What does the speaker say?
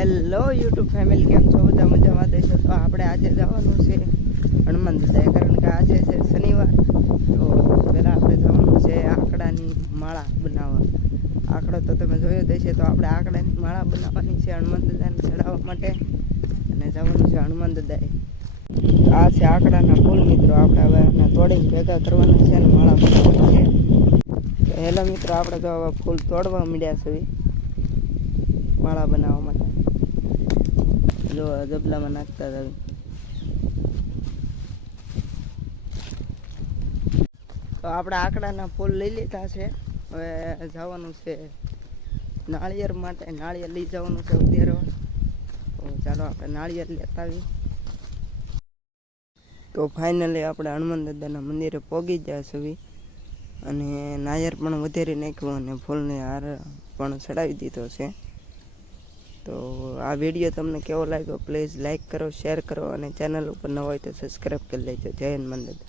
Hello YouTube family, કેમ છો? બધા મજામાં દેશો? તો આપણે આજે જવાનું છે હનુમાન દાદા, કારણ કે આજે છે શનિવાર. તો પહેલાં આપણે જવાનું છે આંકડાની માળા બનાવવા. આંકડો તો તમે જોયો દેશે. તો આપણે આંકડાની માળા બનાવવાની છે હનુમાન દાદાને ચડાવવા માટે, અને જવાનું છે હનુમાન દાદાએ. આ છે આંકડાના ફૂલ મિત્રો. આપણે હવે એને તોડીને ભેગા કરવાના છે અને માળા બનાવવાની છે. તો હેલો મિત્રો, આપણે તો હવે ફૂલ તોડવા માંડ્યા છે માળા બનાવવા માટે. જો જબલામાં નાખતા જ તો આપણે આંકડાના ફૂલ લઈ લીધા છે. હવે જવાનું છે નાળિયેર માટે. નાળિયેર લઈ જવાનું છે ઉધેરવા. તો ચાલો આપણે નાળિયેર લેતા આવીએ. તો ફાઇનલી આપણે હનુમાન દાદાના મંદિરે પહોંચી ગયા છીએ, અને નાળિયેર પણ વધેરી નાખ્યું અને ફૂલને હાર પણ ચડાવી દીધો છે. તો આ વિડીયો તમને કેવો લાગ્યો પ્લીઝ લાઈક કરો, શેર કરો, અને ચેનલ ઉપર ન હોય તો સબસ્ક્રાઈબ કરી લેજો. જય હનુમાન દાદા.